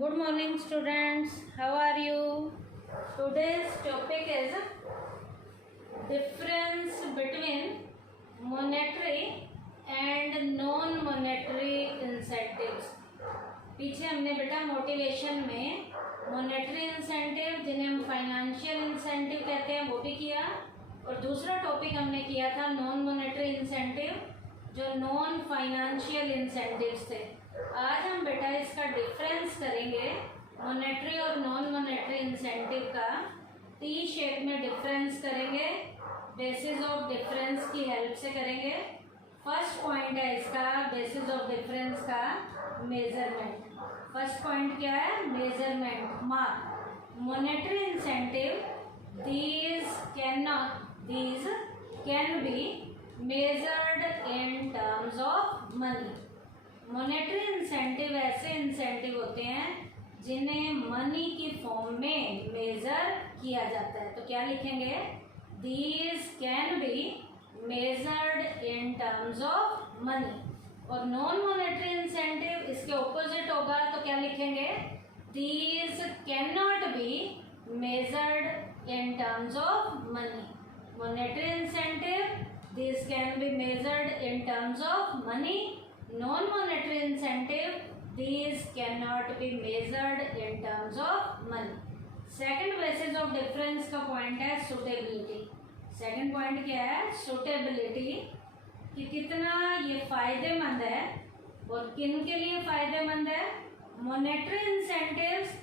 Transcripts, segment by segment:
Good morning, students. How are you? Today's topic is difference between monetary and non-monetary incentives. पीछे हमने बेटा motivation में monetary incentive जिन्हें हम फाइनेंशियल इंसेंटिव कहते हैं वो भी किया, और दूसरा टॉपिक हमने किया था नॉन मॉनेटरी इंसेंटिव जो नॉन फाइनेंशियल इंसेंटिव्स थे। आज हम बेटा इसका डिफरेंस करेंगे मॉनेटरी और नॉन मॉनेटरी इंसेंटिव का। टी शेप में डिफरेंस करेंगे, बेसिस ऑफ डिफरेंस की हेल्प से करेंगे। फर्स्ट पॉइंट है इसका बेसिस ऑफ डिफरेंस का मेजरमेंट। फर्स्ट पॉइंट क्या है? Measurement, mark. Monetary incentive these can be measured in terms of money. Monetary incentive ऐसे इंसेंटिव होते हैं जिन्हें मनी की फॉर्म में मेजर किया जाता है। तो क्या लिखेंगे? These can be measured in terms of money. और नॉन मॉनेटरी इंसेंटिव इसके ऑपोजिट होगा, तो क्या लिखेंगे? These can not be measured in terms of money. Monetary incentive these can be measured in terms of money. Non-monetary incentive, these cannot be measured in terms of money. Second basis of difference का point है suitability. Second point क्या है? suitability, कि कितना ये फायदेमंद है और किन के लिए फायदेमंद है। Monetary incentives,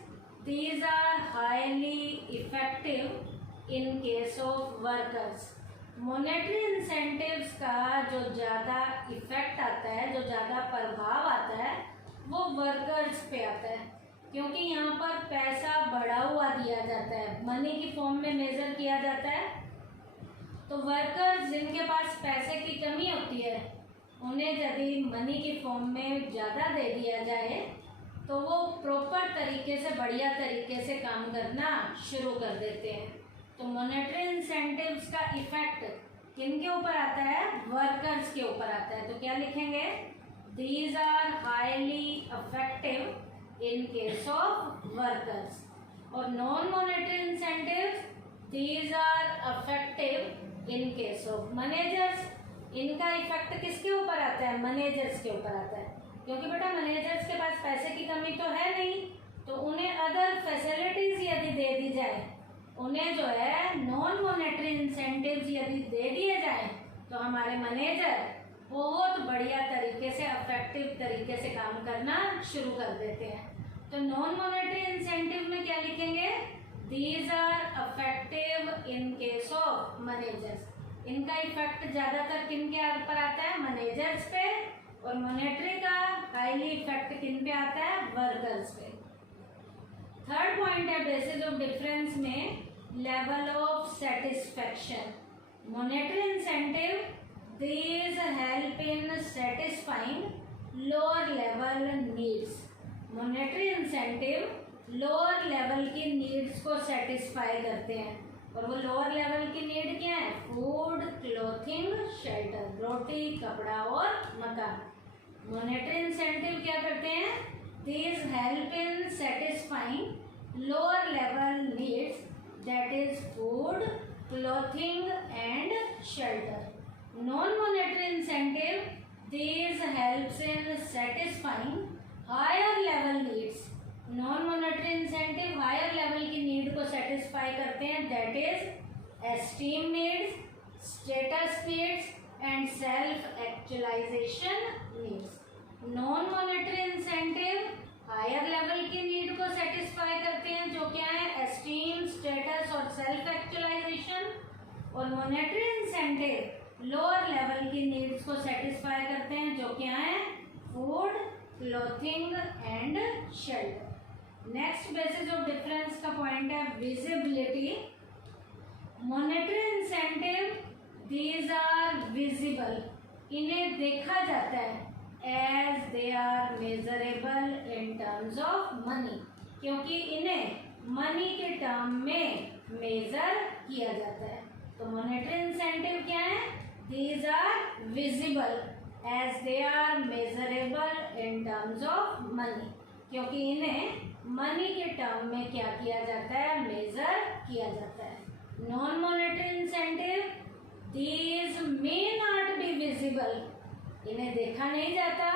these are highly effective in case of workers. Monetary incentives का जो ज़्यादा इफेक्ट आता है, जो ज़्यादा प्रभाव आता है, वो वर्कर्स पे आता है, क्योंकि यहाँ पर पैसा बढ़ा हुआ दिया जाता है, मनी की फॉर्म में मेजर किया जाता है। तो वर्कर्स जिनके पास पैसे की कमी होती है उन्हें यदि मनी की फॉर्म में ज़्यादा दे दिया जाए तो वो प्रॉपर तरीके से, बढ़िया तरीके से काम करना शुरू कर देते हैं। तो मॉनेटरी इंसेंटिव्स का इफेक्ट किन के ऊपर आता है? वर्कर्स के ऊपर आता है। तो क्या लिखेंगे? These are highly effective in case of workers. और non monetary incentives these are effective in case of managers. इनका इफेक्ट किसके ऊपर आता है? मैनेजर्स के ऊपर आता है, क्योंकि बेटा मैनेजर्स के पास पैसे की कमी तो है नहीं, तो उन्हें अदर फैसिलिटीज यदि दे दी जाए, उन्हें जो है नॉन मॉनेटरी इंसेंटिव्स यदि दे दिए जाएं, तो हमारे मैनेजर बहुत बढ़िया तरीके से, अफेक्टिव तरीके से काम करना शुरू कर देते हैं। तो नॉन मॉनेटरी इंसेंटिव में क्या लिखेंगे? These are effective in case of managers. इनका इफेक्ट ज़्यादातर किन के ऊपर आता है? मैनेजर्स पे। और मॉनेटरी का हाईली इफेक्ट किन पे आता है? वर्कर्स पे। थर्ड पॉइंट है बेसिस ऑफ डिफरेंस में level of satisfaction. Monetary incentive these help in satisfying lower level needs. Monetary incentive lower level की नीड्स को सेटिस्फाई करते हैं, और वो लोअर लेवल की नीड क्या है? फूड, क्लोथिंग, शेल्टर, रोटी, कपड़ा और मकान। मॉनेटरी इंसेंटिव क्या करते हैं? These help in satisfying lower level needs, that is food, clothing and shelter. Non-monetary incentive, these helps in satisfying higher level needs. Non-monetary incentive higher level की need को satisfy करते हैं, that is esteem needs, status needs and self actualization needs. Non monetary incentive higher level की need को satisfy करते हैं, जो क्या है? एस्टीम, स्टेटस और सेल्फ एक्चुअलाइजेशन। और मॉनेटरी इंसेंटिव लोअर लेवल की नीड्स को सेटिस्फाई करते हैं, जो क्या है? Food, clothing and shelter. Next basis of difference का पॉइंट है visibility. Monetary incentive these are visible, इन्हें देखा जाता है, as they are measurable in terms of money, क्योंकि इन्हें मनी के टर्म में मेजर किया जाता है। तो मॉनेटरी इंसेंटिव क्या है? These are visible as they are measurable in terms of money. क्योंकि इन्हें मनी के टर्म में क्या किया जाता है, मेजर किया जाता है। Non monetary incentive, these may not be visible, इन्हें देखा नहीं जाता,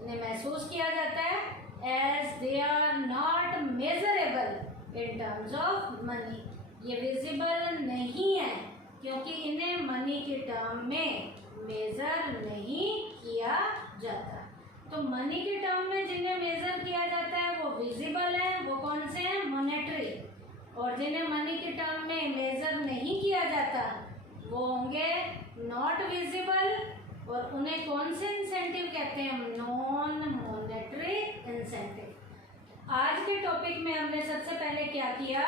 इन्हें महसूस किया जाता है, as they are not measurable in terms of money, ये विजिबल नहीं है क्योंकि इन्हें मनी के टर्म में मेजर नहीं किया जाता। तो मनी के टर्म में जिन्हें मेजर किया जाता है वो विजिबल है, वो कौन से हैं, मॉनेटरी। और जिन्हें मनी के टर्म में मेजर नहीं किया जाता वो होंगे नॉट विजिबल, और उन्हें कौन से इंसेंटिव कहते हैं, नॉन मॉनेटरी इंसेंटिव। आज के टॉपिक में हमने सबसे पहले क्या किया,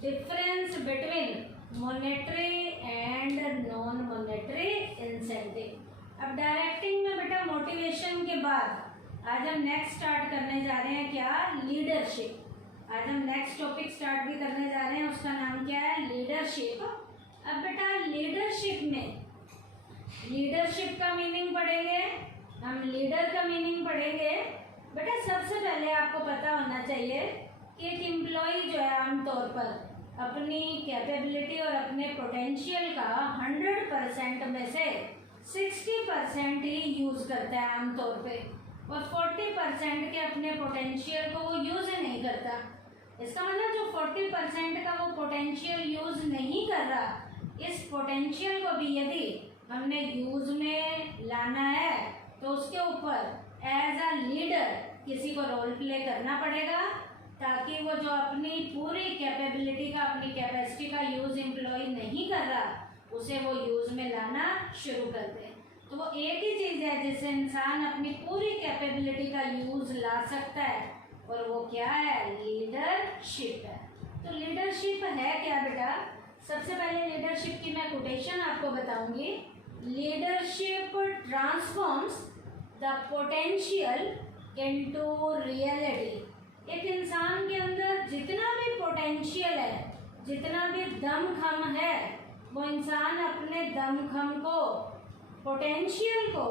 difference between monetary and non monetary incentive. अब डायरेक्टिंग में बेटा मोटिवेशन के बाद आज हम नेक्स्ट स्टार्ट करने जा रहे हैं क्या, लीडरशिप। आज हम नेक्स्ट टॉपिक स्टार्ट भी करने जा रहे हैं, उसका नाम क्या है, लीडरशिप। अब बेटा लीडरशिप में लीडरशिप का मीनिंग पढ़ेंगे हम, लीडर का मीनिंग पढ़ेंगे। बेटा सबसे पहले आपको पता होना चाहिए कि एक एम्प्लॉय जो है आमतौर पर अपनी कैपेबिलिटी और अपने पोटेंशियल का 100% में से 60% ही यूज़ करता है आमतौर पे, और 40% के अपने पोटेंशियल को वो यूज़ ही नहीं करता। इसका मतलब जो 40% का वो पोटेंशियल यूज़ नहीं कर रहा, इस पोटेंशियल को भी यदि हमने यूज़ में लाना है तो उसके ऊपर एज अ लीडर किसी को रोल प्ले करना पड़ेगा, ताकि वो जो अपनी पूरी कैपेबिलिटी का, अपनी कैपेसिटी का यूज़ एम्प्लॉय नहीं कर रहा, उसे वो यूज़ में लाना शुरू कर दे। तो वो एक ही चीज़ है जिससे इंसान अपनी पूरी कैपेबिलिटी का यूज़ ला सकता है, और वो क्या है, लीडरशिप है। तो लीडरशिप है क्या बेटा, सबसे पहले लीडरशिप की मैं कोटेशन आपको बताऊंगी। Leadership transforms the potential into reality. एक इंसान के अंदर जितना भी पोटेंशियल है, जितना भी दमखम है, वो इंसान अपने दमखम को, पोटेंशियल को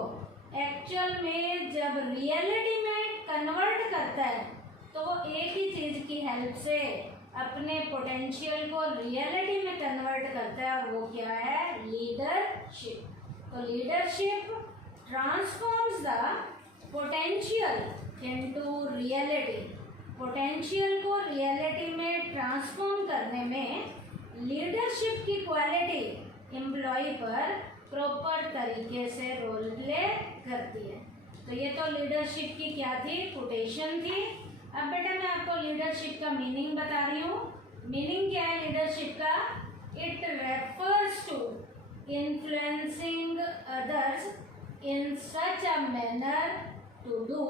एक्चुअल में जब रियलिटी में कन्वर्ट करता है, तो वो एक ही चीज़ की हेल्प से अपने पोटेंशियल को रियलिटी में कन्वर्ट करता है, और वो क्या है, लीडरशिप। तो leadership transforms the potential into reality. Potential को रियलिटी में ट्रांसफॉर्म करने में लीडरशिप की क्वालिटी एम्प्लॉय पर प्रॉपर तरीके से रोल प्ले करती है। तो ये तो लीडरशिप की क्या थी, कोटेशन थी। अब बेटा मैं आपको लीडरशिप का मीनिंग बता रही हूँ। मीनिंग क्या है लीडरशिप का, it refers to influencing others in such a manner to do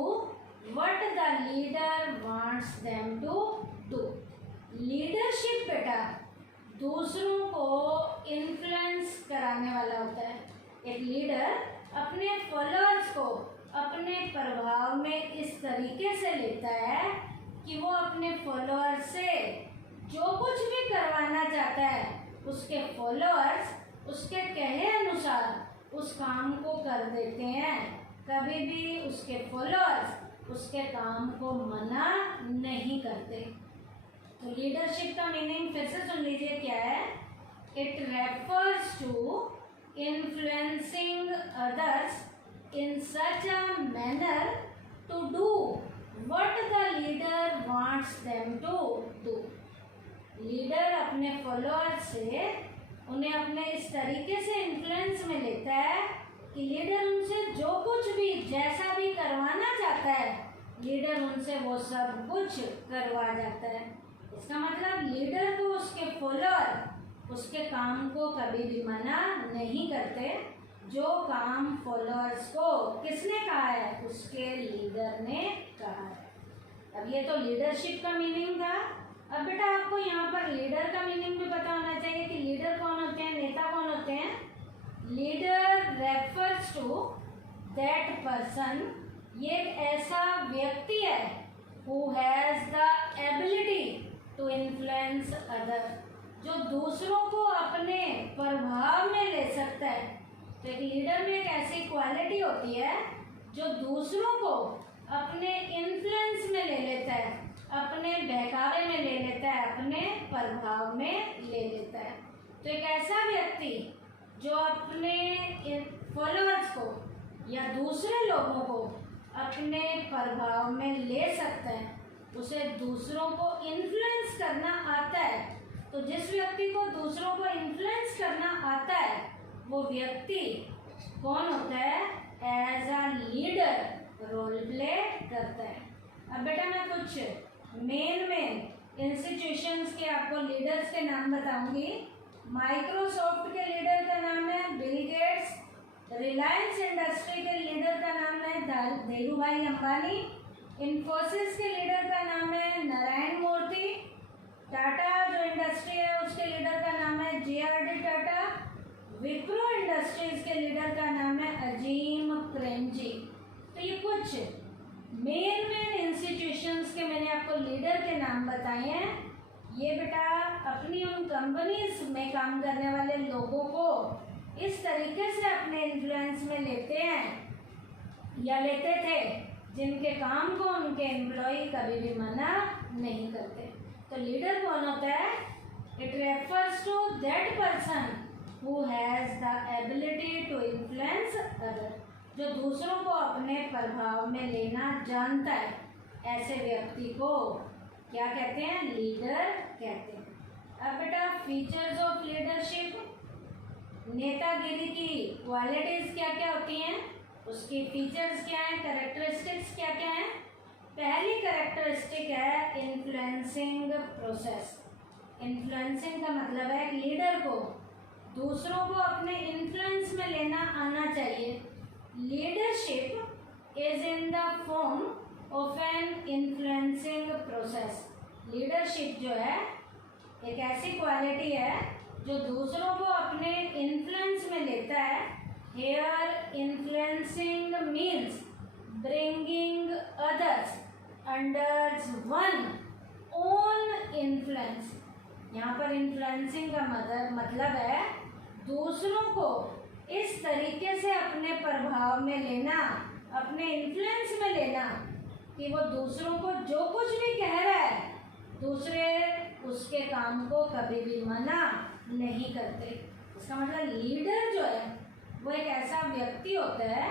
what the leader wants them to do. Leadership बेटा दूसरों को इन्फ्लुएंस कराने वाला होता है। एक लीडर अपने फॉलोअर्स को अपने प्रभाव में इस तरीके से लेता है कि वो अपने फॉलोअर्स से जो कुछ भी करवाना चाहता है, उसके फॉलोअर्स उसके कहे अनुसार उस काम को कर देते हैं। कभी भी उसके फॉलोअर्स उसके काम को मना नहीं करते। तो लीडरशिप का मीनिंग फिर से सुन लीजिए क्या है, it refers to influencing others in such a manner to do what the leader wants them to do। Leader अपने फॉलोअर्स से उन्हें अपने इस तरीके से इन्फ्लुएंस में लेता है कि लीडर उनसे जो कुछ भी जैसा भी करवाना चाहता है, लीडर उनसे वो सब कुछ करवा जाता है। इसका मतलब लीडर को उसके फॉलोअर उसके काम को कभी भी मना नहीं करते। जो काम फॉलोअर्स को किसने कहा है, उसके लीडर ने कहा है। अब ये तो लीडरशिप का मीनिंग था। अब बेटा आपको यहाँ पर लीडर का मीनिंग भी पता होना चाहिए कि लीडर कौन होते हैं, नेता कौन होते हैं। Leader refers to that person, ये एक ऐसा व्यक्ति है who has the ability to influence other, जो दूसरों को अपने प्रभाव में ले सकता है। तो एक लीडर में एक ऐसी क्वालिटी होती है जो दूसरों को अपने इन्फ्लुएंस में ले लेता है, अपने बहकावे में ले लेता है, अपने प्रभाव में ले लेता है। तो एक ऐसा व्यक्ति जो अपने फॉलोअर्स को या दूसरे लोगों को अपने प्रभाव में ले सकता है, उसे दूसरों को इन्फ्लुएंस करना आता है। तो जिस व्यक्ति को दूसरों को इन्फ्लुएंस करना आता है वो व्यक्ति कौन होता है? As a leader role play करता है। अब बेटा मैं कुछ मेन इंस्टीट्यूशंस के आपको लीडर्स के नाम बताऊंगी। माइक्रोसॉफ्ट के लीडर का नाम है बिल गेट्स, रिलायंस इंडस्ट्री के लीडर का नाम है धीरूभाई अंबानी, इन्फोसिस के लीडर का नाम है नारायण मूर्ति, टाटा जो इंडस्ट्री है उसके लीडर का नाम है JRD टाटा, विप्रो इंडस्ट्रीज के लीडर का नाम है अजीम प्रेमजी। तो ये कुछ मेन इंस्टीट्यूशंस के मैंने आपको लीडर के नाम बताए हैं। ये बेटा अपनी उन कंपनीज में काम करने वाले लोगों को इस तरीके से अपने इन्फ्लुएंस में लेते हैं या लेते थे जिनके काम को उनके एम्प्लॉय कभी भी मना नहीं करते। तो लीडर कौन होता है? It refers to that person who has the ability to influence other, जो दूसरों को अपने प्रभाव में लेना जानता है। ऐसे व्यक्ति को क्या कहते हैं? लीडर कहते हैं। अब बेटा फीचर्स ऑफ लीडरशिप, नेतागिरी की क्वालिटीज क्या क्या होती हैं, उसकी फीचर्स क्या हैं, कैरेक्टरिस्टिक्स क्या क्या हैं। पहली कैरेक्टरिस्टिक है इन्फ्लुएंसिंग प्रोसेस। इन्फ्लुएंसिंग का मतलब है एक लीडर को दूसरों को अपने इन्फ्लुएंस में लेना आना चाहिए। Leadership is in the form of an influencing process. Leadership जो है एक ऐसी क्वालिटी है जो दूसरों को अपने इन्फ्लुएंस में लेता है। Here influencing means bringing others under one own influence. यहाँ पर इन्फ्लुएंसिंग का मतलब है दूसरों को इस तरीके से अपने प्रभाव में लेना, अपने इन्फ्लुएंस में लेना कि वो दूसरों को जो कुछ भी कह रहा है दूसरे उसके काम को कभी भी मना नहीं करते। इसका मतलब लीडर जो है वो एक ऐसा व्यक्ति होता है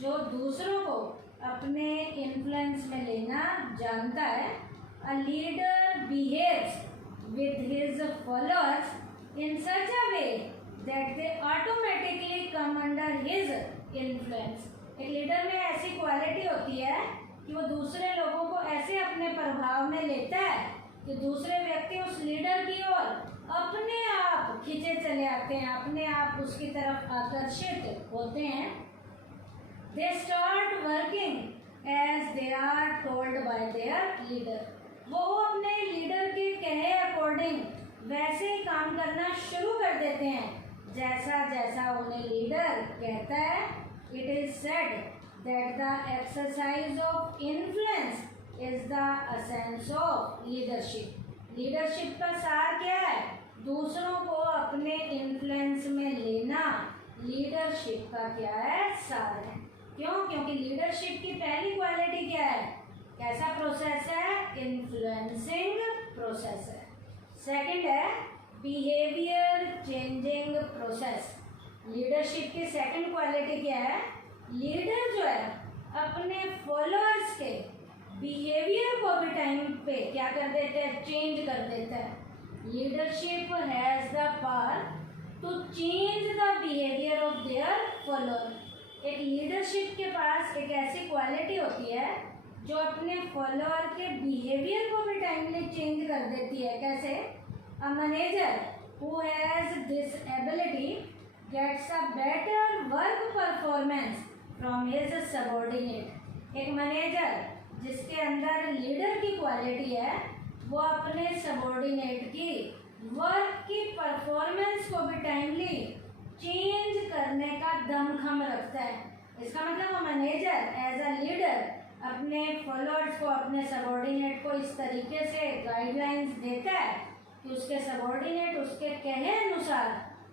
जो दूसरों को अपने इन्फ्लुएंस में लेना जानता है। A leader behaves with his followers in such a way that they automatically come under his influence। एक लीडर में ऐसी क्वालिटी होती है कि वो दूसरे लोगों को ऐसे अपने प्रभाव में लेता है कि दूसरे व्यक्ति उस लीडर की ओर अपने आप खींचे चले आते हैं, अपने आप उसकी तरफ आकर्षित होते हैं। They start working as they are told by their leader। वो अपने लीडर के कहे अकॉर्डिंग वैसे ही काम करना शुरू कर देते हैं जैसा जैसा उन्हें लीडर कहता है। It is said that the exercise of influence is the essence of leadership. Leadership का सार क्या है? दूसरों को अपने इन्फ्लुएंस में लेना लीडरशिप का क्या है? सार है। क्यों? क्योंकि लीडरशिप की पहली क्वालिटी क्या है? कैसा प्रोसेस है? इन्फ्लुएंसिंग प्रोसेस है। सेकंड है बिहेवियर चेंजिंग प्रोसेस। लीडरशिप की सेकंड क्वालिटी क्या है? लीडर जो है अपने फॉलोअर्स के बिहेवियर को भी टाइम पे क्या कर देता है? चेंज कर देता है। Leadership has the power to change the behaviour of their follower. एक लीडरशिप के पास एक ऐसी क्वालिटी होती है जो अपने फॉलोअर के बिहेवियर को भी टाइमली चेंज कर देती है। कैसे? A manager who has this ability gets a better work performance from his subordinate. एक मैनेजर जिसके अंदर लीडर की क्वालिटी है वो अपने सबऑर्डिनेट की वर्क की परफॉर्मेंस को भी टाइमली चेंज करने का दमखम रखता है। इसका मतलब वो मैनेजर एज अ लीडर अपने फॉलोअर्स को, अपने सबऑर्डिनेट को इस तरीके से गाइडलाइंस देता है कि उसके सबऑर्डिनेट उसके कहे अनुसार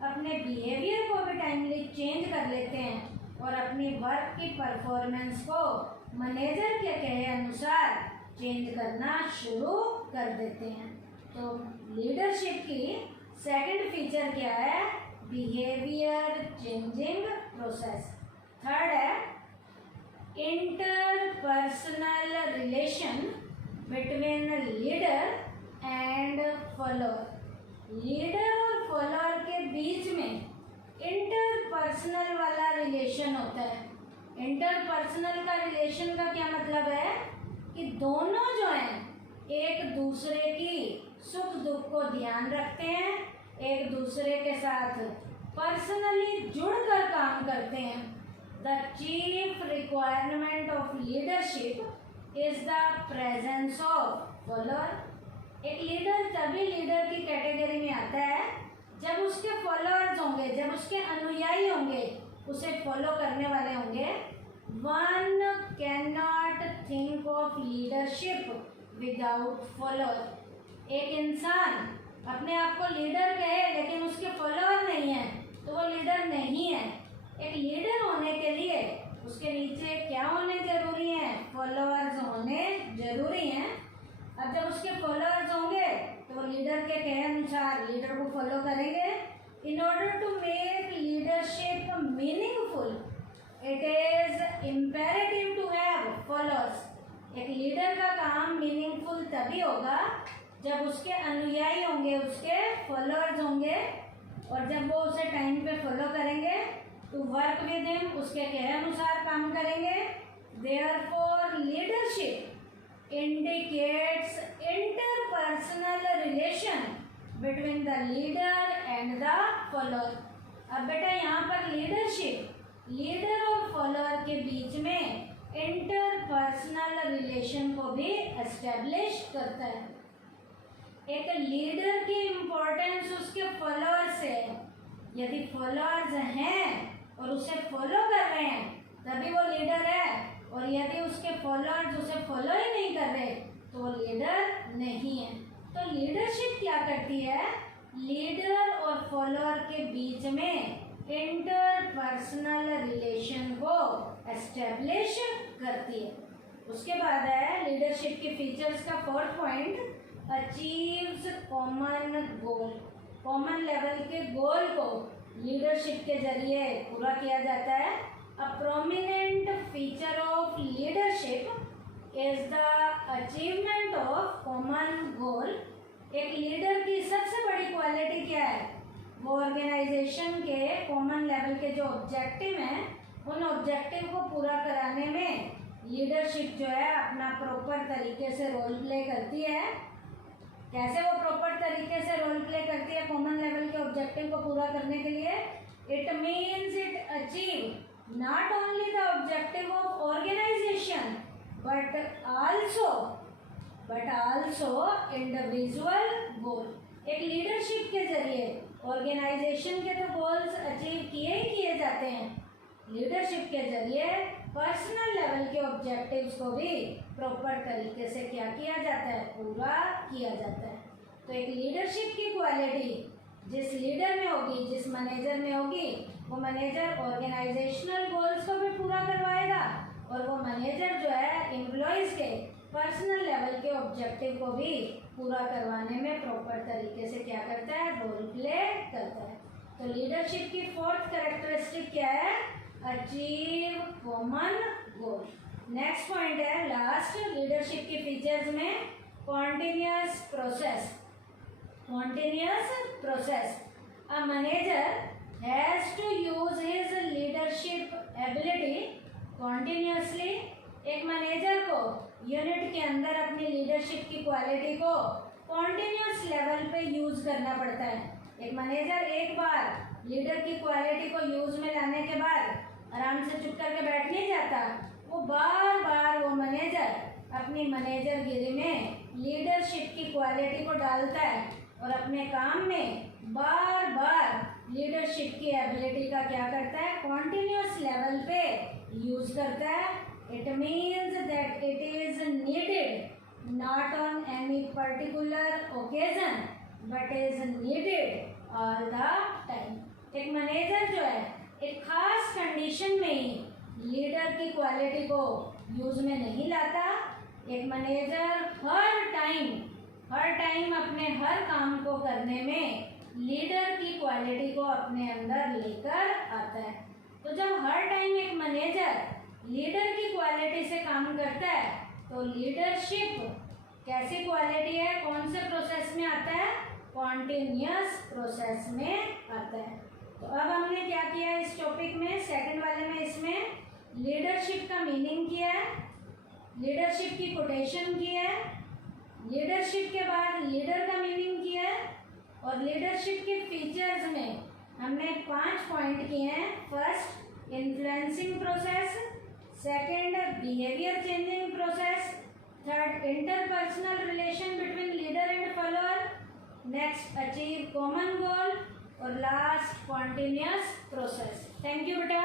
अपने बिहेवियर को भी टाइमली चेंज कर लेते हैं और अपनी वर्क की परफॉर्मेंस को मैनेजर के कहे अनुसार चेंज करना शुरू कर देते हैं। तो लीडरशिप की सेकंड फीचर क्या है? Behaviour changing process. थर्ड है interpersonal relation between leader and follower. Leader और फॉलोअर के बीच में इंटरपर्सनल वाला रिलेशन होता है। इंटरपर्सनल का रिलेशन का क्या मतलब है कि दोनों जो हैं एक दूसरे की सुख दुख को ध्यान रखते हैं, एक दूसरे के साथ पर्सनली जुड़कर काम करते हैं। The chief requirement of leadership is the presence of follower. एक लीडर तभी लीडर की कैटेगरी में आता है जब उसके फॉलोअर्स होंगे, जब उसके अनुयायी होंगे, उसे फॉलो करने वाले होंगे। One can not think of leadership without follower. एक इंसान अपने आप को लीडर कहे लेकिन उसके फॉलोअर नहीं है तो वो लीडर नहीं है। एक लीडर होने के लिए उसके नीचे क्या होने जरूरी है? फॉलोअर्स होने जरूरी हैं। अब जब उसके फॉलोअर्स होंगे तो वो लीडर के कहे अनुसार लीडर को फॉलो करेंगे। In order to make leadership meaningful it is imperative to have followers. एक लीडर का काम मीनिंगफुल तभी होगा जब उसके अनुयायी होंगे, उसके फॉलोअर्स होंगे, और जब वो उसे टाइम पे फॉलो करेंगे टू वर्क विद हिम, उसके कहे अनुसार काम करेंगे। Therefore leadership indicates interpersonal relation between the leader and the follower। अब बेटा यहाँ पर लीडरशिप लीडर और फॉलोअर के बीच में इंटरपर्सनल रिलेशन को भी एस्टेब्लिश करता है। एक लीडर की इम्पोर्टेंस उसके फॉलोअर से है। यदि फॉलोअर्स हैं और उसे फॉलो कर रहे हैं तभी वो लीडर है, और यदि उसके फॉलोअर्स उसे फॉलो ही नहीं कर रहे तो वो लीडर नहीं है। तो लीडरशिप क्या करती है? लीडर और फॉलोअर के बीच में इंटरपर्सनल रिलेशन को एस्टेब्लिश करती है। उसके बाद है लीडरशिप के फीचर्स का fourth point, achieves common goal. Common level के गोल को लीडरशिप के जरिए पूरा किया जाता है। A prominent feature of leadership is the achievement of common goal। एक लीडर की सबसे बड़ी क्वालिटी क्या है? वो ऑर्गेनाइजेशन के कॉमन लेवल के जो ऑब्जेक्टिव हैं उन ऑब्जेक्टिव को पूरा कराने में लीडरशिप जो है अपना प्रॉपर तरीके से रोल प्ले करती है। कैसे वो प्रॉपर तरीके से रोल प्ले करती है कॉमन लेवल के ऑब्जेक्टिव को पूरा करने के लिए? It means it achieve not only the objective of organization but also individual goal। एक लीडरशिप के जरिए ऑर्गेनाइजेशन के तो गोल्स अचीव किए ही किए जाते हैं, लीडरशिप के जरिए पर्सनल लेवल के ऑब्जेक्टिव्स को भी प्रॉपर तरीके से क्या किया जाता है? पूरा किया जाता है। तो एक लीडरशिप की क्वालिटी जिस लीडर में होगी, जिस मैनेजर में होगी, वो मैनेजर ऑर्गेनाइजेशनल गोल्स को भी पूरा करवाएगा और वो मैनेजर जो है एम्प्लॉयज़ के पर्सनल लेवल के ऑब्जेक्टिव को भी पूरा करवाने में प्रॉपर तरीके से क्या करता है? रोल प्ले करता है। तो लीडरशिप की फोर्थ कैरेक्टरिस्टिक क्या है? अचीव कॉमन गोल। नेक्स्ट पॉइंट है लास्ट लीडरशिप के फीचर्स में continuous process. Continuous process. A manager has to use his leadership ability continuously। एक मैनेजर को यूनिट के अंदर अपनी लीडरशिप की क्वालिटी को कॉन्टिन्यूअस लेवल पे यूज करना पड़ता है। एक मैनेजर एक बार लीडर की क्वालिटी को यूज में लाने के बाद आराम से चुप करके बैठ नहीं जाता, वो बार बार वो मैनेजर अपनी मैनेजरगिरी में लीडरशिप की क्वालिटी को डालता है और अपने काम में बार बार लीडरशिप की एबिलिटी का क्या करता है? कॉन्टिन्यूअस लेवल पे यूज करता है। It means that it is needed not on any particular occasion but is needed all the time. एक मैनेजर जो है एक खास कंडीशन में ही लीडर की क्वालिटी को यूज में नहीं लाता। एक मैनेजर हर टाइम अपने हर काम को करने में लीडर की क्वालिटी को अपने अंदर लेकर आता है। तो जब हर टाइम एक मैनेजर लीडर की क्वालिटी से काम करता है तो लीडरशिप कैसी क्वालिटी है, कौन से प्रोसेस में आता है, कॉन्टिन्यूअस प्रोसेस में आता है। तो अब हमने क्या किया इस टॉपिक में, सेकंड वाले में, इसमें लीडरशिप का मीनिंग किया है, लीडरशिप की कोटेशन की है, लीडरशिप के बाद लीडर का मीनिंग किया है, और लीडरशिप के फीचर्स में हमने 5 पॉइंट किए हैं। First, influencing process, second, behaviour changing process, third, interpersonal relation between leader and follower, next, achieve common goal, और last, continuous process. Thank you बेटा।